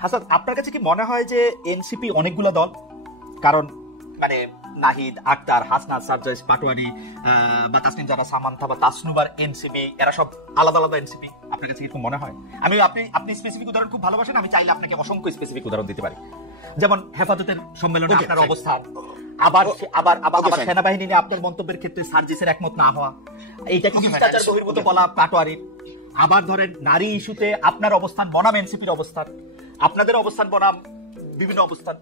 হাসান, আপনার কাছে কি মনে হয় যে এনসিপি অনেকগুলো দল? কারণ মানে নাহিদ, আক্তার, হাসনাত, সারজাইস, পাটোয়ারি বা তাসনিম জারা, সামান্থা বা তাসনুবার এনসিপি, এরা সব আলাদা আলাদা এনসিপি। আপনার কাছে এরকম মনে হয়? আপনি স্পেসিফিক উদাহরণ খুব ভালোবাসেন, আমি চাইলে আপনাকে অসংখ্য স্পেসিফিক উদাহরণ দিতে পারি। যেমন হেফাজতের সম্মেলনে আপনার অবস্থান, আবার আবার আবার সেনাবাহিনী নিয়ে আপনার মন্তব্যের ক্ষেত্রে সার্জিসের একমত না হওয়া, এইটা কি শিষ্টাচার বহির্ভূত বলা পাটোয়ারির। আবার ধরেন নারী ইস্যুতে আপনার অবস্থান বনাম এনসিপির অবস্থান, আপনাদের অবস্থান বনাম বিভিন্ন অবস্থান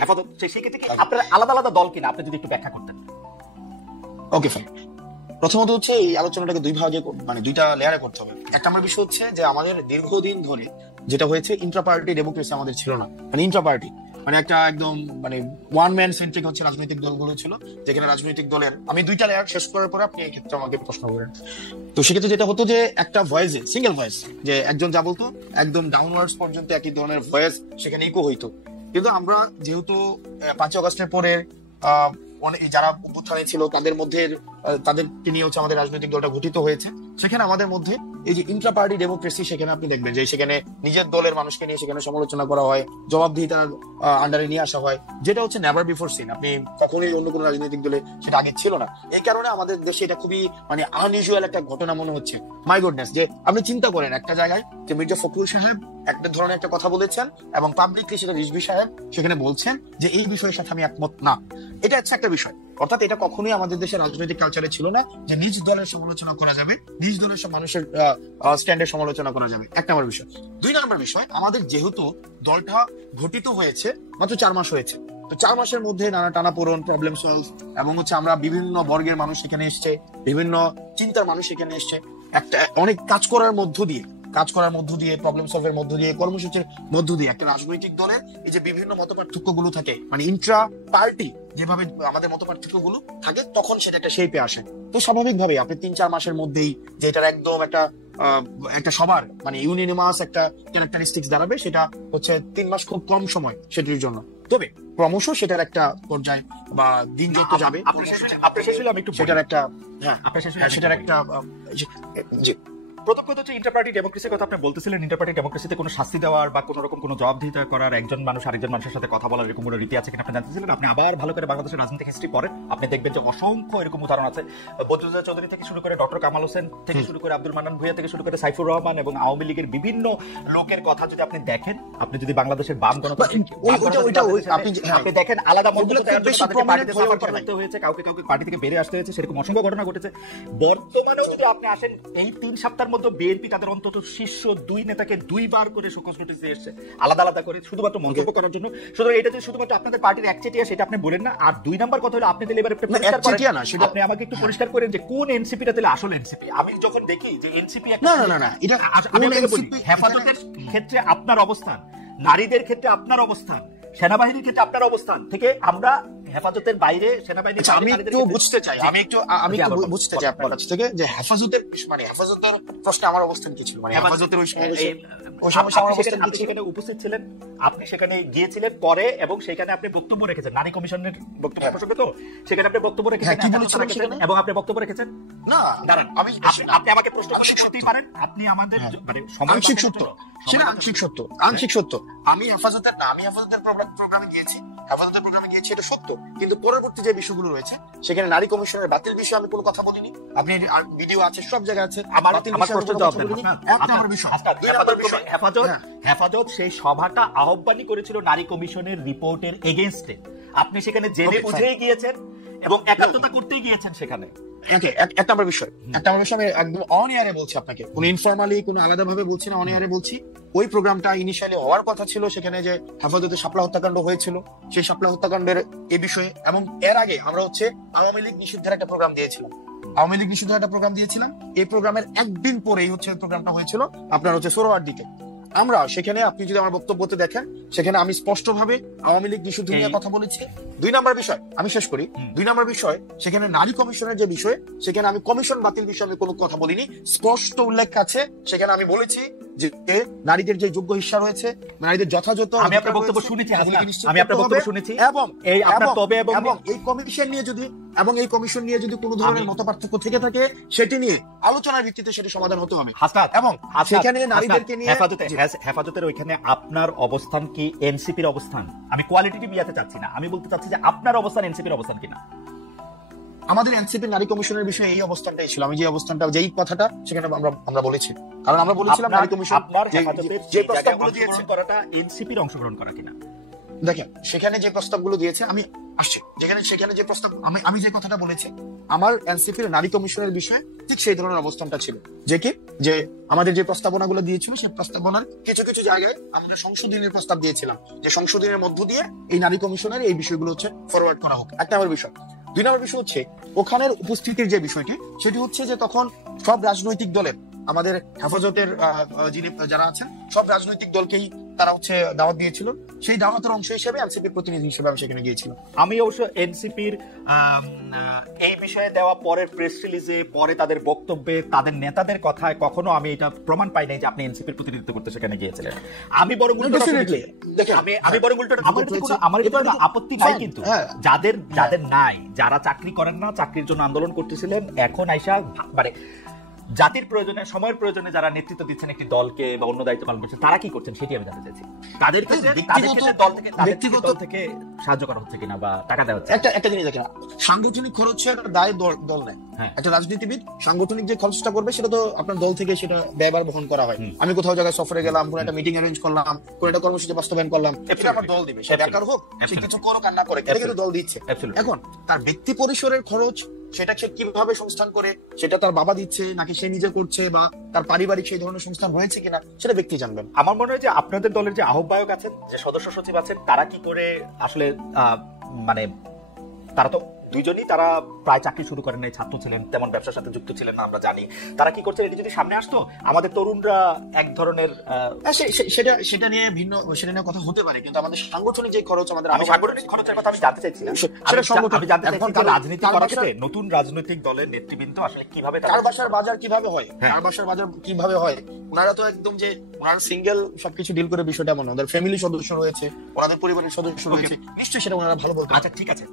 হেফাজত, সেই ক্ষেত্রে কি আপনার আলাদা আলাদা দল কিনা আপনি যদি একটু ব্যাখ্যা করতেন। Okay fine. প্রথমত হচ্ছে এই আলোচনাটাকে দুই ভাগে মানে দুইটা লেয়ারে করতে হবে। একটা আমার বিষয় হচ্ছে যে আমাদের দীর্ঘদিন ধরে যেটা হয়েছে ইন্ট্রা পার্টি ডেমোক্রেসি আমাদের ছিল না। মানে ইন্ট্রা পার্টি মানে একটা একদম মানে ওয়ান ম্যান সেন্ট্রিক হচ্ছে রাজনৈতিক দলগুলো ছিল, যেখানে রাজনৈতিক দলের আমি দুইটা লেয়ার শেষ করার পরে আপনি এই ক্ষেত্রে আমাকে প্রশ্ন করেন। তো সেক্ষেত্রে যেটা হতো যে একটা ভয়েসে সিঙ্গেল ভয়েস, যে একজন যা বলতো একদম ডাউনওয়ার্ডস পর্যন্ত একই ধরনের ভয়েস সেখানে ইকো হইতো। কিন্তু আমরা যেহেতু 5 আগস্টের পরে যারা অভ্যুত্থানে ছিল তাদের মধ্যে তাদেরকে নিয়ে হচ্ছে আমাদের রাজনৈতিক দলটা গঠিত হয়েছে, সেখানে আমাদের মধ্যে এই যে ইন্ট্রা পার্টি ডেমোক্রেসি, সেখানে আপনি দেখবেন যে সেখানে নিজের দলের মানুষকে নিয়ে সেখানে সমালোচনা করা হয়, জবাবদিহিতার আন্ডারে নিয়ে আসা হয়, যেটা হচ্ছে নেভার বিফোর সিন। আপনি কখনোই অন্য কোনো রাজনৈতিক দলে সেটা আগে ছিল না। এই কারণে আমাদের দেশে এটা খুবই মানে আনইউজুয়াল একটা ঘটনা মনে হচ্ছে। মাই গুডনেস, যে আপনি চিন্তা করেন একটা জায়গায় যে মির্জা ফখরুল সাহেব একটা ধরনের একটা কথা বলেছেন এবং পাবলিকলি সেটা রিজভী সাহেব সেখানে বলছেন যে এই বিষয়ের সাথে আমি একমত না। এটা হচ্ছে একটা বিষয়। অর্থাৎ এটা কখনোই আমাদের দেশের রাজনৈতিক কালচারে ছিল না যে নিজ দলের সমালোচনা করা যাবে, নিজ দলের সব মানুষের স্ট্যান্ডের সমালোচনা করা যাবে। এক নম্বর বিষয়। 2 নম্বর বিষয়, আমাদের যেহেতু দলটা গঠিত হয়েছে মাত্র 4 মাস হয়েছে, তো 4 মাসের মধ্যে নানা টানাপোড়েন, প্রবলেম সলভ, এবং হচ্ছে আমরা বিভিন্ন বর্গের মানুষ এখানে এসছে, বিভিন্ন চিন্তার মানুষ এখানে এসছে, একটা অনেক কাজ করার মধ্য দিয়ে প্রবলেম সলভের মধ্য দিয়ে, কর্মসূচির মধ্য দিয়ে একটা রাজনৈতিক দলের এই যে বিভিন্ন মত পার্থক্য গুলো থাকে, মানে ইন্ট্রা পার্টি যেভাবে আমাদের মত পার্থক্য গুলো থাকে, তখন সেটা একটা শেপে আসে। তো স্বাভাবিকভাবে আপনি 3-4 মাসের মধ্যেই যে এটার একদম একটা সবার মানে ইউনিনিমাস একটা ক্যারেক্টারিস্টিক্স দাঁড়াবে, সেটা হচ্ছে 3 মাস খুব কম সময় সেটির জন্য। তবে ক্রমশ সেটার একটা পর্যায়ে বা দিন যত যাবে সেটার একটা সেটার একটা প্রথম কথা হচ্ছে ইন্টারপার্টি ডেমোক্রেসির কথা আপনি বলতেছিলেন। ইন্টারপার্টি ডেমোক্রেসিতে কোনো শাস্তি দেওয়ার বা কোনো রকম কোনো জবাবদিহিতা করার, একজন মানুষ আরেকজন মানুষের সাথে কথা বলার এরকম কোনো রীতি আছে কিনা আপনি জানতেছিলেন। আপনি আবার ভালো করে বাংলাদেশের রাজনৈতিক হিস্ট্রি পড়েন, আপনি দেখবেন যে অসংখ্য এরকম উদাহরণ আছে। বদরুদ্দোজা চৌধুরী থেকে শুরু করে ডক্টর কামাল হোসেন থেকে শুরু করে আব্দুল মান্নান ভূঁইয়া থেকে শুরু করে সাইফুর রহমান এবং আওয়ামী লীগের বিভিন্ন লোকের কথা যদি আপনি দেখেন, আপনি যদি বাংলাদেশের বাম আপনি দেখেন আলাদা মন্তব্য হয়েছে, কাউকে পার্টি থেকে বেরিয়ে আসতে হয়েছে, সেরকম অসংখ্য ঘটনা ঘটেছে। বর্তমানেও যদি আপনি আসেন, এই 3 সপ্তাহের মধ্যে বিএনপি তাদের অন্তত শীর্ষ 2 নেতাকে 2 বার করে শোকজ নোটিশে এসেছে, আলাদা আলাদা করে, শুধুমাত্র মন্তব্য করার জন্য। সুতরাং এটা যে শুধুমাত্র আপনাদের পার্টির একচেটিয়া সেটা আপনি বলেন না। আর 2 নাম্বার কথা হলো, আপনি তাহলে এবার আপনি আমাকে একটু পরিষ্কার করেন যে কোন এনসিপিটা তাহলে আসল এনসিপি। আমি যখন দেখি যে এনসিপি হেফাজতের ক্ষেত্রে আপনার অবস্থান, নারীদের ক্ষেত্রে আপনার অবস্থান, সেনাবাহিনীর ক্ষেত্রে আপনার অবস্থান থেকে আমরা হেফাজতের বাইরে সেনাবাহিনী, আমি একটু বুঝতে চাই আপনার কাছ থেকে যে হেফাজতের প্রশ্নে আমার অবস্থান কি ছিল, মানে হেফাজতের সেখানে উপস্থিত ছিলেন, আপনি সেখানে গিয়েছিলেন পরে, এবং সেখানে আপনি বক্তব্য রেখেছেন নারী কমিশনের বক্তব্য প্রসঙ্গে, তো সেখানে আপনি বক্তব্য রেখেছেন এবং আপনি বক্তব্য রেখেছেন না। দাঁড়ান, আপনি আমাকে প্রশ্ন করতেই পারেন, আপনি আমাদের মানে আংশিক সত্য, সেটা আংশিক সত্য। আমি হেফাজতের প্রোগ্রামে গিয়েছি, এটা সত্য, কিন্তু পরবর্তী যে বিষয়গুলো রয়েছে সেখানে নারী কমিশনের বাতিল বিষয়ে আমি কোনো কথা বলিনি। আপনি ভিডিও আছে, সব জায়গায় আছে। হেফাজত সেই সভাটা আহ্বানই করেছিল নারী কমিশনের রিপোর্টের এগেইনস্টে। আপনি সেখানে জেনে বুঝেই গিয়েছেন এবং একাত্মতা করতেই গিয়েছেন সেখানে। একটা আমার বিষয় আমি একদম অন এয়ারে বলছি আপনাকে, কোনো ইনফর্মালি কোনো আলাদা ভাবে বলছি না, অন এয়ারে বলছি। ওই প্রোগ্রামটা ইনিশিয়ালি হওয়ার কথা ছিল, সেখানে যে হেফাজতে শাপলা হত্যাকাণ্ড হয়েছিল, সেই শাপলা হত্যাকাণ্ডের এ বিষয়ে, এবং এর আগে আমরা হচ্ছে আওয়ামী লীগ নিষিদ্ধের একটা প্রোগ্রাম দিয়েছিলাম। এই প্রোগ্রামের একদিন পরেই হচ্ছে প্রোগ্রামটা হয়েছিল আপনার হচ্ছে সোহরাওয়ার্দীতে। আমরা সেখানে, আপনি যদি আমার বক্তব্যতে দেখেন, সেখানে আমি স্পষ্টভাবে আওয়ামী লীগ নিষিদ্ধ নিয়ে কথা বলেছি। 2 নম্বর বিষয়, আমি শেষ করি। 2 নম্বর বিষয়, সেখানে নারী কমিশনের যে বিষয়, সেখানে আমি কমিশন বাতিল বিষয়ে আমি কোনো কথা বলিনি। স্পষ্ট উল্লেখ আছে, সেখানে আমি বলেছি যে নারীদের যে যোগ্য হিস্সা রয়েছে, নারীদের যথাযথ, আমি আপনার বক্তব্য শুনেছি, আমি আপনার বক্তব্য শুনেছি, এবং এই আপনার তবে এবং এই কমিশন নিয়ে যদি কোনো ধরনের মতপার্থক্য থেকে থাকে সেটি নিয়ে আলোচনার ভিত্তিতে সেটি সমাধান হতে হবে। এবং সেখানে নারীদেরকে নিয়ে হেফাজতের ওইখানে আপনার অবস্থান কি এনসিপির অবস্থান? আমি কোয়ালিটেটিভ ইয়াতে চাচ্ছি না, আমি বলতে চাচ্ছি যে আপনার অবস্থান এনসিপির অবস্থান কিনা। আমাদের এনসিপি নারী কমিশনের বিষয়ে এই অবস্থানটাই ছিল, আমি যে অবস্থানটা, যেই কথাটা সেখানে আমরা বলেছি, কারণ আমরা বলেছিলাম নারী কমিশন আপনার হেফাজতের যে প্রস্তাবগুলো দিয়েছে করাটা এনসিপির অংশগ্রহণ করা কিনা। দেখেন সেখানে যে প্রস্তাবগুলো দিয়েছে, আমি আসছি সেখানে যে প্রস্তাব, আমি যে কথাটা বলেছি, আমার এনসিপির নারী কমিশনের বিষয়ে ঠিক সেই ধরনের অবস্থানটা ছিল, যে আমাদের যে প্রস্তাবনাগুলো দিয়েছিল সেই প্রস্তাবনার কিছু কিছু জায়গায় আমরা সংশোধনের প্রস্তাব দিয়েছিলাম, যে সংশোধনের মধ্য দিয়ে এই নারী কমিশনের এই বিষয়গুলো ফরওয়ার্ড করা হোক। একটা আমার বিষয়। 2 নম্বর বিষয় হচ্ছে ওখানের উপস্থিতির যে বিষয়টি, সেটি হচ্ছে যে তখন সব রাজনৈতিক দলের, আমাদের হেফাজতের যারা আছেন সব রাজনৈতিক দলকেই তারা দাওয়াত দিয়েছিল। সেই দাওয়াতের অংশ হিসেবে এনসিপি প্রতিনিধি হিসেবে আমি সেখানে গিয়েছিলাম। আমি অবশ্য এনসিপির এই বিষয়ে দেওয়া পরের প্রেস রিলিজে, পরে তাদের বক্তব্যে, তাদের নেতাদের কথায় কখনো আমি এটা প্রমাণ পাই নাই যে আপনি এনসিপির প্রতিনিধিত্ব করতে সেখানে গিয়েছিলেন। আমি বরং আমার কোনো আপত্তি নাই, কিন্তু যাদের নাই, যারা চাকরি করেন না, চাকরির জন্য আন্দোলন করতেছিলেন, এখন আইসা মানে জাতির প্রয়োজনে, সময়ের প্রয়োজনে যারা নেতৃত্ব দিচ্ছেন একটি দলকে বা অন্য দায়িত্ব পালন করছেন, তারা কি করছেন সেটি আমি জানতে চাইছি। তাদের ব্যক্তিগত থেকে সাহায্য করা হচ্ছে কিনা বা টাকা দেওয়া হচ্ছে। একটা জিনিস দেখেন, সাংগঠনিক খরচের দায় দল নেয়। একটা রাজনীতিবিদ সাংগঠনিক যে খরচটা করবে সেটা তো আপনার দল থেকে সেটা ব্যয়ভার বহন করা হয়। আমি কোথাও জায়গায় সফরে গেলাম, কোন একটা মিটিং অ্যারেঞ্জ করলাম, কোন একটা কর্মসূচি বাস্তবায়ন করলাম, এটা আমার দল দিবে। সে বেকার হোক, সে কিছু করুক আর না করে, এটা কিন্তু দল দিচ্ছে। এখন তার ব্যক্তি পরিসরের খরচ সেটা সে কিভাবে সংস্থান করে, সেটা তার বাবা দিচ্ছে নাকি সে নিজে করছে, বা তার পারিবারিক সেই ধরনের সংস্থান রয়েছে কিনা, সেটা ব্যক্তি জানবেন। আমার মনে হয় যে আপনাদের দলের যে আহ্বায়ক আছেন, যে সদস্য সচিব আছেন, তারা কি করে আসলে মানে তারা তো দুইজনই, তারা প্রায় চাকরি শুরু করেন নাই, ছাত্র ছিলেন, তেমন ব্যবসার সাথে যুক্ত ছিলেন না, আমরা জানি। তারা কি করছে, এটি যদি সামনে আসতো, আমাদের তরুণরা এক ধরনের সেটা নিয়ে ভিন্ন, সেটা নিয়ে কথা হতে পারে, কিন্তু আমাদের সাংগঠনিক যে খরচ, আমাদের সাংগঠনিক খরচের কথা আমি জানতে চাইছি না, আমি জানতে চাইছি রাজনীতি করার ক্ষেত্রে নতুন রাজনৈতিক দলের নেতৃবৃন্দ আসলে কিভাবে, কার বাসার বাজার কিভাবে হয়, কার বাসার বাজার কিভাবে হয়। ওনারা তো একদম যে ওনারা সিঙ্গেল সবকিছু ডিল করে বিষয়টা এমন, ওদের ফ্যামিলি সদস্য রয়েছে, ওনাদের পরিবারের সদস্য রয়েছে, নিশ্চয়ই সেটা ওনারা ভালো বলতে। আচ্ছা ঠিক আছে,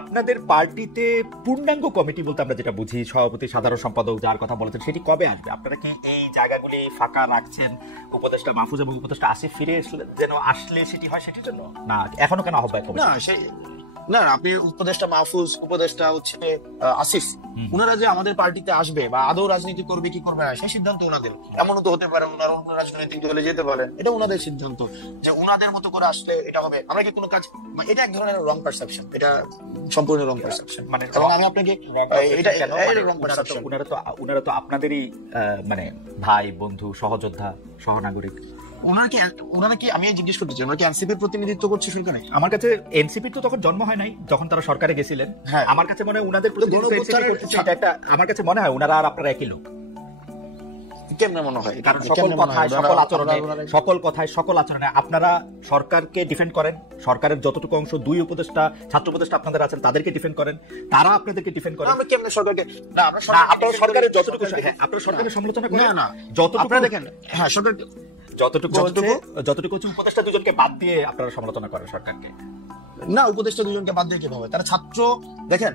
আপনাদের পার্টিতে পূর্ণাঙ্গ কমিটি বলতে আমরা যেটা বুঝি, সভাপতি, সাধারণ সম্পাদক, যার কথা বলেছেন, সেটি কবে আসবে? আপনারা কি এই জায়গাগুলি ফাঁকা রাখছেন উপদেষ্টা মাহফুজ এবং উপদেষ্টা আসিফ ফিরে যেন আসলে সেটি হয়, সেটির জন্য না এখনো কেন আহ্বায়ক কমিটি? না, আপনি উপদেষ্টা মাহফুজ, উপদেষ্টা আসিফ, ওনারা যে আমাদের পার্টিতে আসবে বা আদৌ রাজনীতি করবে কি করবে না, সেই সিদ্ধান্ত ওনাদের। এমনও তো হতে পারে ওনারা অন্য রাজনৈতিক দলে যেতে পারেন, এটা ওনাদের সিদ্ধান্ত, যে ওনাদের মতো করে আসলে এটা হবে। আমরা কি কোনো কাজ, এটা এক ধরনের রং পারসেপশন, এটা সম্পূর্ণ রং পারসেপশন। মানে এবং আমি আপনাকে এটা রং পারসেপশন, ওনারা তো আপনাদেরই মানে ভাই, বন্ধু, সহযোদ্ধা, সহনাগরিক। ওনারা কি, আমি জিজ্ঞেস করতে চাই, ওনারা কি এনসিপির প্রতিনিধিত্ব করছে সরকারে? আমার কাছে এনসিপির তো তখন জন্ম হয় নাই, যখন তারা সরকারে গেছিলেন। আমার কাছে মনে হয় ওনাদের প্রতিনিধিত্ব করতেছে, এটা একটা, আমার কাছে মনে হয় ওনারা আর আপনারা একই লোক। কেমনে মনে হয়? কারণ সকল কথায়, সকল আচরণে আপনারা সরকারকে ডিফেন্ড করেন, সরকারের যতটুকু অংশ, 2 উপদেষ্টা, ছাত্র উপদেষ্টা আপনাদের আছেন, তাদেরকে ডিফেন্ড করেন, তারা আপনাদেরকে ডিফেন্ড করেন। আমরা কেমনে সরকারকে, না আপনারা সরকারের যতটুকু, আপনারা সরকারের সমালোচনা করেন, না যতটুকু দেখেন, হ্যাঁ সরকার যতটুকু উপদেষ্টা দুজনকে বাদ দিয়ে আপনারা সমালোচনা করেন সরকারকে। না, উপদেষ্টা দুজনকে বাদ দিয়ে কিভাবে? তারা ছাত্র, দেখেন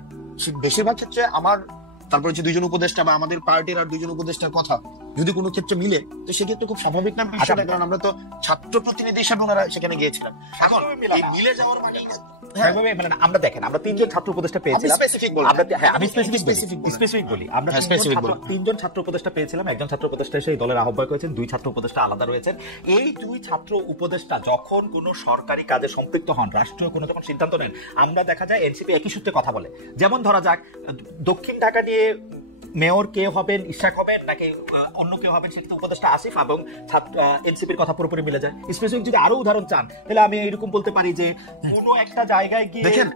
বেশিরভাগ ক্ষেত্রে আমার, তারপরে যে 2 জন উপদেষ্টা বা আমাদের পার্টির আর 2 জন উপদেষ্টার কথা যদি কোনো ক্ষেত্রে মিলে, তো সেক্ষেত্রে খুব স্বাভাবিক না বিষয়টা, কারণ আমরা তো ছাত্র প্রতিনিধি হিসেবে ওনারা সেখানে গিয়েছিলাম। এখন মিলে যাওয়ার মানে আমরা দেখেন, আমরা 3 জন ছাত্র উপদেষ্টা পেয়েছিলাম, আমি স্পেসিফিক বলি, আমরা 3 জন ছাত্র উপদেষ্টা পেয়েছিলাম। একজন ছাত্র উপদেষ্টা সেই দলের আহ্বায়ক হয়েছেন, 2 ছাত্র উপদেষ্টা আলাদা রয়েছেন। এই 2 ছাত্র উপদেষ্টা যখন কোনো সরকারি কাজে সম্পৃক্ত হন, রাষ্ট্রীয় কোনো যখন সিদ্ধান্ত নেন, আমরা দেখা যায় এনসিপি একই সূত্রে কথা বলে। যেমন ধরা যাক, দক্ষিণ ঢাকা নিয়ে মেয়র কে হবেন, ইশাক হবেন নাকি অন্য কেউ হবেন, সেটা উপদেষ্টা আসিফ এবং এনসিপির কথা পুরোপুরি মিলে যায়। স্পেসিফিক যদি আরো উদাহরণ চান, তাহলে আমি এরকম বলতে পারি যে কোনো একটা জায়গায় গিয়ে দেখেন,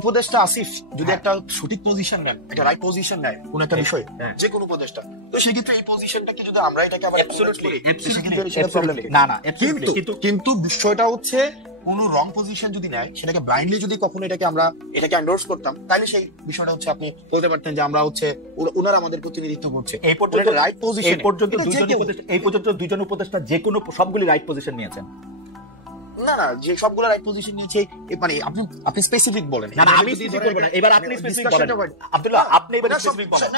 উপদেষ্টা আসিফ যদি একটা সঠিক পজিশন নেন, একটা রাইট পজিশন নেয় কোন একটা বিষয়, যে কোন উপদেষ্টা, তো সেক্ষেত্রে এই পজিশনটাকে যদি আমরা এটাকে আবার না, কিন্তু বিষয়টা হচ্ছে কোনো রং পজিশন যদি নেয়, সেটাকে ব্লাইন্ডলি যদি কখনো এটাকে এন্ডোর্স করতাম, তাহলে সেই বিষয়টা হচ্ছে আপনি বলতে পারতেন যে আমরা হচ্ছে ওনারা আমাদের প্রতিনিধিত্ব করছে। এই পর্যন্ত রাইট পজিশন, এই পর্যন্ত দুইজন উপদেষ্টা যে কোনো সবগুলি রাইট পজিশন নিয়েছেন। না না, যে সবগুলো রাইট পজিশন নিয়েছে, মানে আপনি স্পেসিফিক বলেন। না আমি স্পেসিফিক বলবো না, এবার আপনি স্পেসিফিক বলেন আব্দুল্লাহ, আপনি এবার স্পেসিফিক বলেন।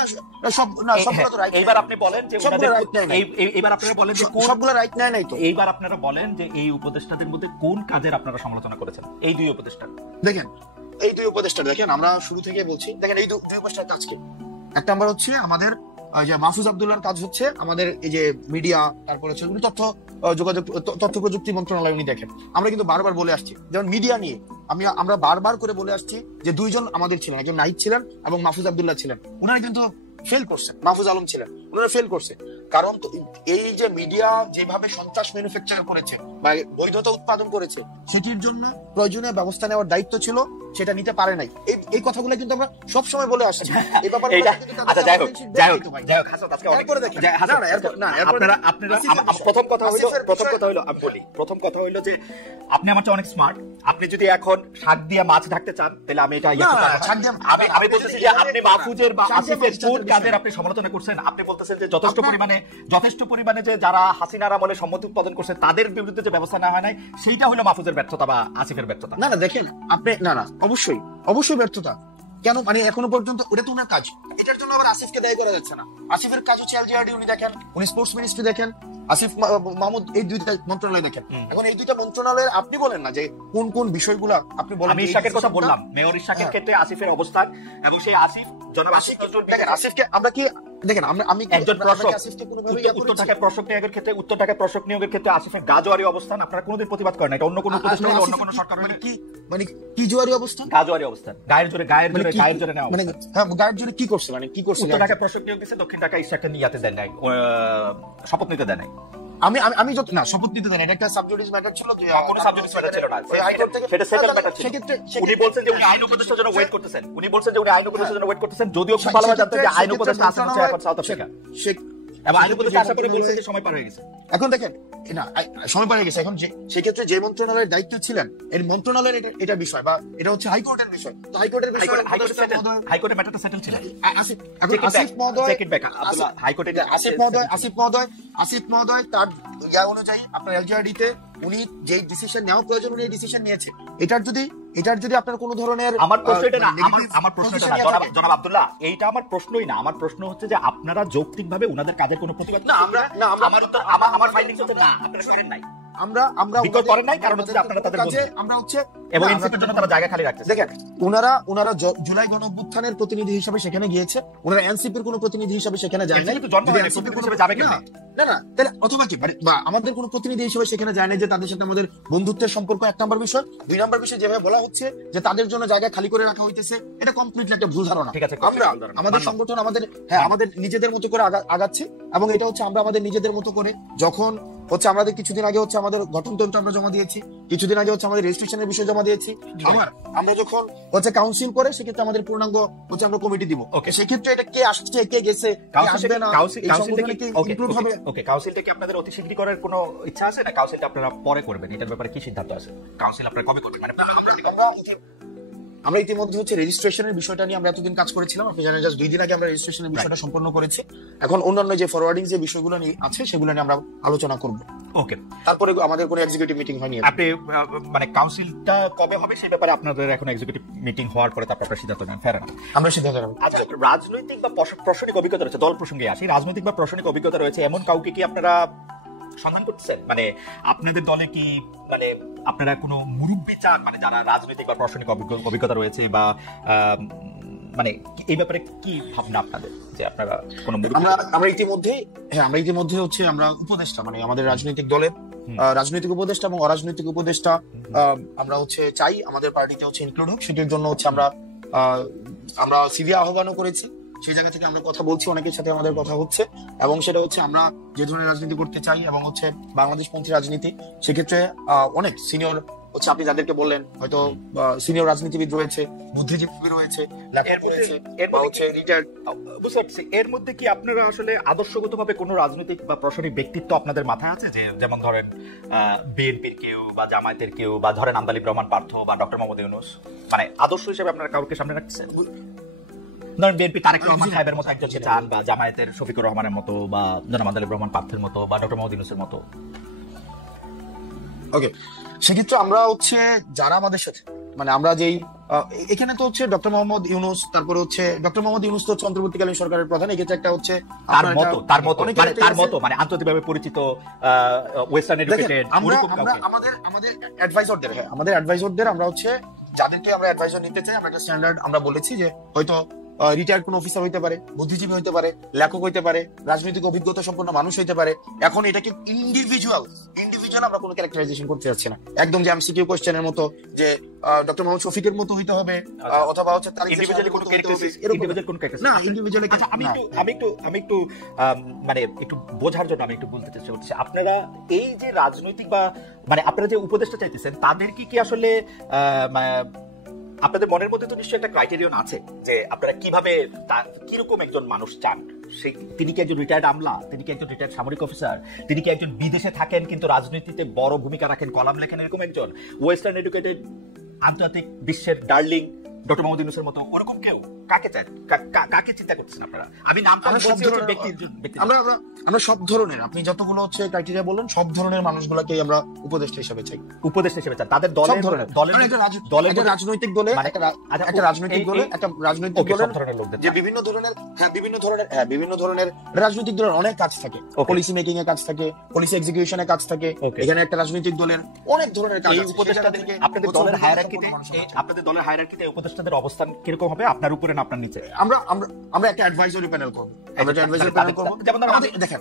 না সবগুলো তো রাইট। এইবার আপনি বলেন যে ওনাদের এইবার আপনারা বলেন যে সবগুলো রাইট নাই তো। এইবার আপনারা বলেন যে এই উপদেষ্টাদের মধ্যে কোন কাজের আপনারা সমালোচনা করেছেন? এই দুই উপদেষ্টা দেখেন, আমরা শুরু থেকে বলছি, দেখেন এই দুই উপদেষ্টার কাজ কি। এক নাম্বার হচ্ছে আমাদের যে মাহফুজ আব্দুল্লাহর কাজ হচ্ছে আমাদের এই যে মিডিয়া, তারপরে হচ্ছে তথ্য প্রযুক্তি মন্ত্রণালয় উনি দেখেন। আমরা কিন্তু বারবার বলে আসছি, যেমন মিডিয়া নিয়ে আমরা বারবার করে বলে আসছি যে দুইজন আমাদের ছিলেন, একজন নাহিদ ছিলেন এবং মাহফুজ আব্দুল্লাহ ছিলেন। ওনারা কিন্তু ফেল করছে, মাহফুজ আলম ছিলেন, ওনারা ফেল করছে। কারণ এই যে মিডিয়া যেভাবে সন্ত্রাস ম্যানুফ্যাকচার করেছে বা বৈধতা উৎপাদন করেছে, সেটির জন্য প্রয়োজনীয় ব্যবস্থা নেওয়ার দায়িত্ব ছিল, সেটা নিতে পারে নাই। এই কথাগুলো কিন্তু আমরা সবসময় বলে আসছি। এই ব্যাপারে প্রথম কথা হইলো যে আপনি আমার চেয়ে অনেক স্মার্ট। আপনি যদি এখন শাক দিয়ে মাছ ঢাকতে চান, তাহলে আমি এটা আমি বলতেছি যে আপনি মাহফুজের বা আসিফের কোন কাজের আপনি সমালোচনা করছেন? আপনি বলতেছেন যে যথেষ্ট পরিমাণে যে যারা হাসিনার আমলে সম্মতি উৎপাদন করছে তাদের বিরুদ্ধে যে ব্যবস্থা নেওয়া হয় নাই, সেইটা হলো মাহফুজের ব্যর্থতা বা আসিফের ব্যর্থতা। না দেখেন আপনি, না অবশ্যই ব্যর্থতা। কেন? মানে এখনো পর্যন্ত ওটা তো ওনার কাজ, এটার জন্য আবার আসিফকে দায়ী করা যাচ্ছে না। আসিফের কাজ হচ্ছে এলজিআরডি উনি দেখেন, উনি স্পোর্টস মিনিস্ট্রি দেখেন, আসিফ মাহমুদ এই দুইটা মন্ত্রণালয় দেখেন। এখন এই দুইটা মন্ত্রণালয়ের আপনি বলেন না যে কোন বিষয়গুলো আপনি বলেন। আমি ইশাকের কথা বললাম, মেয়র ইশাকের ক্ষেত্রে আসিফের অবস্থান, এবং সেই আসিফ জনাব দেখেন আসিফকে আমরা কি দেখেন, আমি একজন প্রশাসক উত্তর ঢাকায় প্রশাসক নিয়োগের ক্ষেত্রে আসিফের গাজোয়ারি অবস্থান আপনারা কোনোদিন প্রতিবাদ করেন না। এটা অন্য কোনো উপদেষ্টা হলে, অন্য কোনো সরকার হলে কি জোয়ারি অবস্থান, গাজোয়ারি অবস্থান, গায়ের জোরে নেওয়া। মানে হ্যাঁ, গায়ের জোরে কি করছে? উত্তর ঢাকায় প্রশাসক নিয়োগ দিচ্ছে, দক্ষিণ ঢাকায় ইশাককে নিয়াতে দেন নাই, শপথ নিতে দেন নাই। আমি যত না শপথ নিতে দেন, এটা একটা সাবজুডিস ম্যাটার ছিল, যে কোনো সাবজুডিস ম্যাটার ছিল না, ওই হাইকোর্ট থেকে সেটা সেটেল ম্যাটার ছিল। উনি বলছেন যে উনি আইন উপদেষ্টার জন্য ওয়েট করতেছেন, যদিও খুব ভালোভাবে জানতেন যে আইন উপদেষ্টা আসেন হচ্ছে এখন সাউথ আফ্রিকা। এবং আইন উপদেষ্টা আসার পরে বলছেন যে সময় পার হয়ে গেছে। এখন দেখেন না সময় পার হয়ে গেছে, এখন সেক্ষেত্রে যে মন্ত্রণালয়ের দায়িত্ব ছিলেন, এর মন্ত্রণালয়ের এটা বিষয়, বা এটা হচ্ছে হাইকোর্টের বিষয়। তো হাইকোর্টের ম্যাটারটা সেটেল ছিল। আসিফ মহোদয় তার ইয়া অনুযায়ী আপনার এলজিআরডিতে উনি যে ডিসিশন নেওয়া প্রয়োজন উনি ডিসিশন নিয়েছে। এটার যদি আপনার কোনো ধরনের, আমার প্রশ্ন এটা না, আমার প্রশ্ন এটা না জনাব আব্দুল্লাহ, এইটা আমার প্রশ্নই না। আমার প্রশ্ন হচ্ছে যে আপনারা যৌক্তিকভাবে ওনাদের কাজের কোনো প্রতিবাদ না, আমার ফাইন্ডিংস হচ্ছে না, আপনারা করেন নাই, আমরা বিকল্প করেন নাই, কারণ হচ্ছে আপনারা তাদের কাছে আমরা হচ্ছে এবং এনসিপির জন্য তারা জায়গা খালি রাখছে। দেখেন ওনারা জুলাই গণঅভ্যুত্থানের প্রতিনিধি হিসেবে সেখানে গিয়েছে, ওনারা এনসিপির কোনো প্রতিনিধি হিসেবে সেখানে যায় নাই। যাবে কেন? না তাহলে অথবা কি আমাদের কোনো প্রতিনিধি হিসেবে সেখানে যায় না, যে তাদের সাথে আমাদের বন্ধুত্বের সম্পর্ক এক নম্বর বিষয়। দুই নম্বর বিষয় যেভাবে বলা হচ্ছে যে তাদের জন্য জায়গা খালি করে রাখা হইতেছে, এটা কমপ্লিটলি একটা ভুল ধারণা। আমরা আমাদের সংগঠন আমাদের নিজেদের মতো করে আগাচ্ছে, এবং এটা হচ্ছে আমরা আমাদের নিজেদের মতো করে, যখন হচ্ছে আমাদের কিছুদিন আগে হচ্ছে আমাদের গঠনতন্ত্র আমরা জমা দিয়েছি, কিছুদিন আগে হচ্ছে আমাদের রেজিস্ট্রেশনের বিষয় জমা দিয়েছি। আমরা যখন হচ্ছে কাউন্সিল করে, সেক্ষেত্রে আমাদের পূর্ণাঙ্গ হচ্ছে আমরা কমিটি দিব। সেক্ষেত্রে এটা কে আসছে কে গেছে, কাউন্সিলটা কি আপনাদের অতি শীঘ্রই করার কোনো ইচ্ছা আছে, না কাউন্সিলটা আপনারা পরে করবেন? এটার ব্যাপারে কি সিদ্ধান্ত আছে? কাউন্সিল আপনারা কবে করবেন? মানে আমরা ইতিমধ্যে হচ্ছে রেজিস্ট্রেশনের বিষয়টা নিয়ে আমরা এতদিন কাজ করেছিলাম, আপনি জানেন, জাস্ট 2 দিন আগে আমরা রেজিস্ট্রেশনের বিষয়টা সম্পন্ন করেছি। এখন অন্যান্য যে ফরওয়ার্ডিং যে বিষয়গুলো নিয়ে আছে, সেগুলো নিয়ে আমরা আলোচনা করব। ওকে, তারপরে আমাদের কোনো এক্সিকিউটিভ মিটিং হয়নি। আপনি মানে কাউন্সিলটা কবে হবে সেই ব্যাপারে আপনাদের এখন এক্সিকিউটিভ মিটিং হওয়ার পরে তারপর আপনারা সিদ্ধান্ত নেন? ফেরান আমরা সিদ্ধান্ত নেব। আচ্ছা, রাজনৈতিক বা প্রশাসনিক অভিজ্ঞতা রয়েছে, দল প্রসঙ্গে আসি, রাজনৈতিক বা প্রশাসনিক অভিজ্ঞতা রয়েছে এমন কাউকে কি আপনারা সন্ধান করতেছেন? মানে আপনাদের দলে কি মানে আপনারা কোনো মুরব্বী চান, মানে যারা রাজনৈতিক বা প্রশাসনিক অভিজ্ঞতা রয়েছে, বা মানে এই ব্যাপারে কি ভাবনা আপনাদের, যে আপনারা কোনো আমরা ইতিমধ্যে হচ্ছে আমরা উপদেষ্টা, মানে আমাদের রাজনৈতিক দলের রাজনৈতিক উপদেষ্টা এবং অরাজনৈতিক উপদেষ্টা আমরা হচ্ছে চাই আমাদের পার্টিতে হচ্ছে ইনক্লুড হোক। সেটির জন্য হচ্ছে আমরা সিভি আহ্বানও করেছি, সেই জায়গা থেকে আমরা কথা বলছি, অনেকের সাথে আমাদের কথা হচ্ছে, এবং সেটা হচ্ছে আমরা যে ধরনের রাজনীতি করতে চাই এবং হচ্ছে বাংলাদেশ পন্থী রাজনীতি, সেক্ষেত্রে অনেক সিনিয়র হচ্ছে আপনি যাদেরকে বললেন হয়তো সিনিয়র রাজনীতিবিদ রয়েছে, বুদ্ধিজীবী রয়েছে, লেখক রয়েছে, বা হচ্ছে রিটায়ার্ড। বুঝতে পারছি। এর মধ্যে কি আপনারা আসলে আদর্শগতভাবে কোনো রাজনৈতিক বা প্রশাসনিক ব্যক্তিত্ব আপনাদের মাথায় আছে, যে যেমন ধরেন বিএনপির কেউ বা জামায়াতের কেউ বা ধরেন আন্দালিব রহমান পার্থ বা ডক্টর মোহাম্মদ ইউনূস, মানে আদর্শ হিসেবে আপনারা কাউকে সামনে রাখছেন? ধরেন বিএনপি তারেক রহমান সাহেবের মতো একজনকে চান, বা জামায়াতের শফিকুর রহমানের মতো, বা জনাব আন্দালিব রহমান পার্থের মতো, বা ডক্টর মোহাম্মদ ইউনূসের মতো? ওকে, সেক্ষেত্রে আমরা হচ্ছে যারা আমাদের সাথে, মানে আমরা যেই এখানে তো হচ্ছে ডক্টর মোহাম্মদ ইউনূস, তারপরে হচ্ছে ডক্টর মোহাম্মদ ইউনূস তো অন্তর্বর্তীকালীন সরকারের প্রধান। এক্ষেত্রে একটা হচ্ছে তার মতো মানে আন্তর্জাতিকভাবে পরিচিত ওয়েস্টার্ন এডুকেটেড। আমাদের অ্যাডভাইজরদের আমরা হচ্ছে যাদেরকে আমরা অ্যাডভাইজর নিতে চাই, আমরা একটা স্ট্যান্ডার্ড আমরা বলেছি যে হয়তো রিটায়ার্ড কোন অফিসার হইতে পারে, বুদ্ধিজীবী হইতে পারে, লেখক হইতে পারে, রাজনৈতিক অভিজ্ঞতা সম্পন্ন মানুষ হইতে পারে। এখন এটাকে ইন্ডিভিজুয়াল আমরা কোনো ক্যারেক্টারাইজেশন করতে যাচ্ছি না, একদম যে এমসিকিউ কোশ্চেনের মতো যে ডক্টর মোহাম্মদ শফিকের মতো হইতে হবে, অথবা হচ্ছে তার ইন্ডিভিজুয়ালি কোনো ক্যারেক্টার। না, ইন্ডিভিজুয়ালি আমি একটু মানে একটু বোঝার জন্য আমি একটু বলতে চেষ্টা করছি, আপনারা এই যে রাজনৈতিক বা মানে আপনারা যে উপদেষ্টা চাইতেছেন, তাদের কি আসলে আপনাদের মনের মধ্যে তো নিশ্চয়ই একটা ক্রাইটেরিয়ন আছে যে আপনারা কিভাবে কিরকম একজন মানুষ চান? তিনি কি একজন রিটায়ার্ড আমলা, তিনি কি একজন রিটায়ার্ড সামরিক অফিসার, তিনি কি একজন বিদেশে থাকেন কিন্তু রাজনীতিতে বড় ভূমিকা রাখেন, কলাম লেখেন, এরকম একজন ওয়েস্টার্ন এডুকেটেড আন্তর্জাতিক বিশ্বের ডার্লিং ডক্টর মোহাম্মদ ইউনূসের মতো ওরকম কেউ? কাকে চান, কাকে চিন্তা করছেন আপনারা? আমি নামটা আমরা সব ধরনের, আপনি যতগুলো হচ্ছে ক্রাইটেরিয়া বললেন, সব ধরনের মানুষগুলোকে আমরা উপদেষ্টা হিসেবে চাই। উপদেষ্টা হিসেবে চান তাদের দলের রাজনৈতিক দলে, একটা রাজনৈতিক দলের লোকদের যে বিভিন্ন ধরনের রাজনৈতিক দলের অনেক কাজ থাকে, পলিসি মেকিং এর কাজ থাকে, পলিসি এক্সিকিউশনের কাজ থাকে। এখানে একটা রাজনৈতিক দলের অনেক ধরনের কাজ। আপনাদের দলের হায়ারার্কিতে উপদেষ্টাদের অবস্থান কিরকম হবে, আপনার উপরে না আপনার নিচে? আমরা একটা অ্যাডভাইজরি প্যানেল করব। দেখেন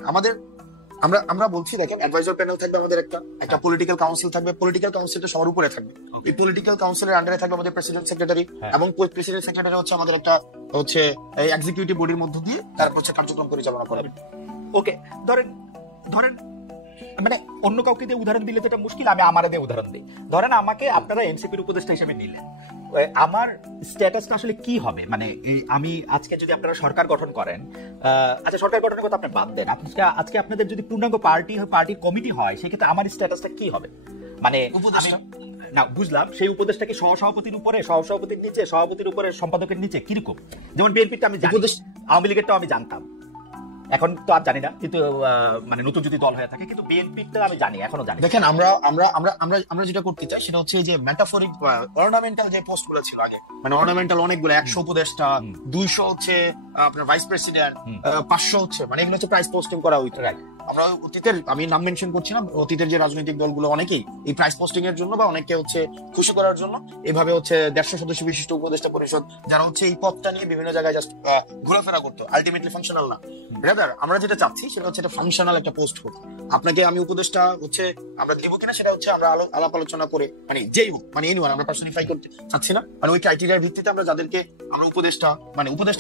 আমরা বলছি, দেখেন অ্যাডভাইজর প্যানেল থাকবে আমাদের, একটা পলিটিক্যাল কাউন্সিল থাকবে। পলিটিক্যাল কাউন্সিলটা সবার উপরে থাকবে। এই পলিটিক্যাল কাউন্সিলের আন্ডারে থাকবে আমাদের প্রেসিডেন্ট সেক্রেটারি, এবং প্রেসিডেন্ট সেক্রেটারি হচ্ছে আমাদের একটা হচ্ছে এই এক্সিকিউটিভ বডির মধ্য দিয়ে তারপর হচ্ছে কার্যক্রম পরিচালনা করবে। ওকে, ধরেন মানে অন্য কাউকে দিয়ে উদাহরণ দিলে তো এটা মুশকিল, আমি আমার দিয়ে উদাহরণ দিই। ধরেন আমাকে আপনারা এনসিপির উপদেষ্টা হিসেবে নিলেন, আমার স্ট্যাটাসটা আসলে কি হবে? মানে আমি আজকে যদি আপনারা সরকার গঠন করেন, আচ্ছা সরকার গঠনের কথা আপনি বাদ দেন, আজকে আপনাদের যদি পূর্ণাঙ্গ পার্টির কমিটি হয়, সেক্ষেত্রে আমার স্ট্যাটাসটা কি হবে? মানে না বুঝলাম, সেই উপদেশটা কি সহসভাপতির উপরে, সহসভাপতির নিচে, সভাপতির উপরে, সম্পাদকের নিচে, কিরকম? যেমন বিএনপিটা আমি জানি, আওয়ামী লীগেরটাও আমি জানতাম, এখন তো আর জানি না, কিন্তু মানে নতুন যদি দল হয়ে থাকে, কিন্তু বিএনপিটা আমি জানি, এখনো জানি। দেখেন আমরা যেটা করতে চাই সেটা হচ্ছে যে মেটাফরিক অর্নামেন্টাল যে পোস্ট গুলো ছিল আগে, মানে অর্নামেন্টাল অনেকগুলো, 100 উপদেষ্টা, 200 হচ্ছে আপনার ভাইস প্রেসিডেন্ট, 500 হচ্ছে, মানে এগুলো হচ্ছে প্রাইস পোস্টিং করা হইতো। আমরা অতীতের, আমি নাম মেনশন করছি না, অতীতের যে রাজনৈতিক দলগুলো অনেকেই এই প্রাইস পোস্টিং এর জন্য বা অনেকে হচ্ছে খুশি করার জন্য এভাবে হচ্ছে 150 সদস্য বিশিষ্ট উপদেষ্টা পরিষদ, যারা হচ্ছে এই পদটা নিয়ে বিভিন্ন জায়গায় জাস্ট ঘোরাফেরা করতো, আলটিমেটলি ফাংশনাল না। রাদার আমরা যেটা চাচ্ছি সেটা হচ্ছে একটা ফাংশনাল একটা পোস্ট হোক। আপনাকে আমি উপদেষ্টা হচ্ছে আমরা দিব কিনা সেটা হচ্ছে আমরা আলাপ আলোচনা করে, মানে যেই হোক, মানে এনিওয়ান, আমরা পার্সোনিফাই করতে চাচ্ছি না। মানে ওই ক্রাইটেরিয়ার ভিত্তিতে আমরা যাদেরকে আমরা উপদেষ্টা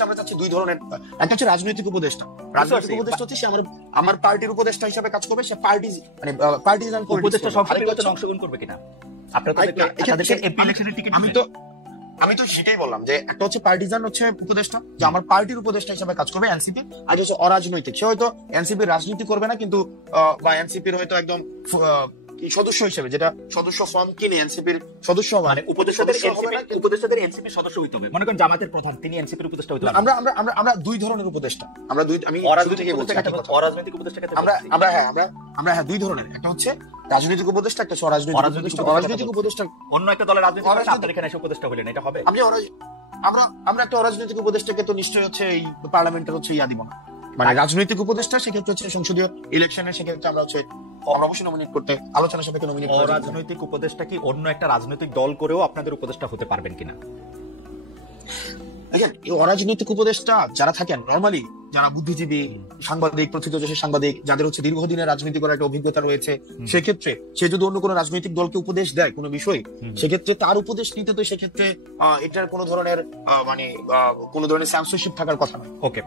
আমরা চাচ্ছি দুই ধরনের। একটা হচ্ছে রাজনৈতিক উপদেষ্টা হচ্ছে সে আমার পার্টির উপদেষ্টা হিসেবে কাজ করবে, সে পার্টি মানে পার্টিজান উপদেষ্টা নির্বাচনে অংশগ্রহণ করবে কিনা? আমি তো সেটাই বললাম যে একটা হচ্ছে পার্টিজান হচ্ছে উপদেষ্টা, যে আমার পার্টির উপদেষ্টা হিসেবে কাজ করবে এনসিপি, আর হচ্ছে অরাজনৈতিক, সে হয়তো এনসিপির রাজনীতি করবে না, কিন্তু বা এনসিপির হয়তো একদম সদস্য হিসেবে, যেটা সদস্য ফর্ম কিনে এনসিপির সদস্য, মানে উপদেষ্টাদের এনসিপির সদস্য হইতে হবে। মনে করেন জামাতের প্রধান, তিনি এনসিপির উপদেষ্টা হইতে হবে। আমরা দুই ধরনের উপদেষ্টা, আমি অরাজনৈতিক উপদেষ্টা, আমরা দুই ধরনের, একটা হচ্ছে রাজনৈতিক উপদেষ্টা, একটা অরাজনৈতিক উপদেষ্টা। অন্য একটা দলের রাজনীতি করে আপনাদের এখানে এসে উপদেষ্টা হলেন, এটা হবে? আমরা একটা অরাজনৈতিক উপদেষ্টাকে তো নিশ্চয়ই হচ্ছে এই পার্লামেন্টের হচ্ছে দিব না, মানে রাজনৈতিক উপদেষ্টা সেক্ষেত্রে হচ্ছে সংসদীয় ইলেকশনের, সেক্ষেত্রে আমরা অবশ্যই নমিনেট করতে, আলোচনা সাপেক্ষে নমিনেট করতে। রাজনৈতিক উপদেষ্টা কি অন্য একটা রাজনৈতিক দল করেও আপনাদের উপদেষ্টা হতে পারবেন কিনা? দেখেন, এই অরাজনৈতিক উপদেষ্টা যারা থাকেন নরমালি, যারা বুদ্ধিজীবী, সাংবাদিক, প্রথিতযশা সাংবাদিক, যাদের হচ্ছে দীর্ঘদিনের রাজনীতি করার একটা অভিজ্ঞতা রয়েছে, সেক্ষেত্রে সে যদি অন্য কোনো রাজনৈতিক দলকে উপদেশ দেয় কোনো বিষয়, সেক্ষেত্রে তার উপদেশ নিতে তো সেক্ষেত্রে এটার কোনো ধরনের মানে কোনো ধরনের সেন্সরশিপ থাকার কথা নয়। ওকে।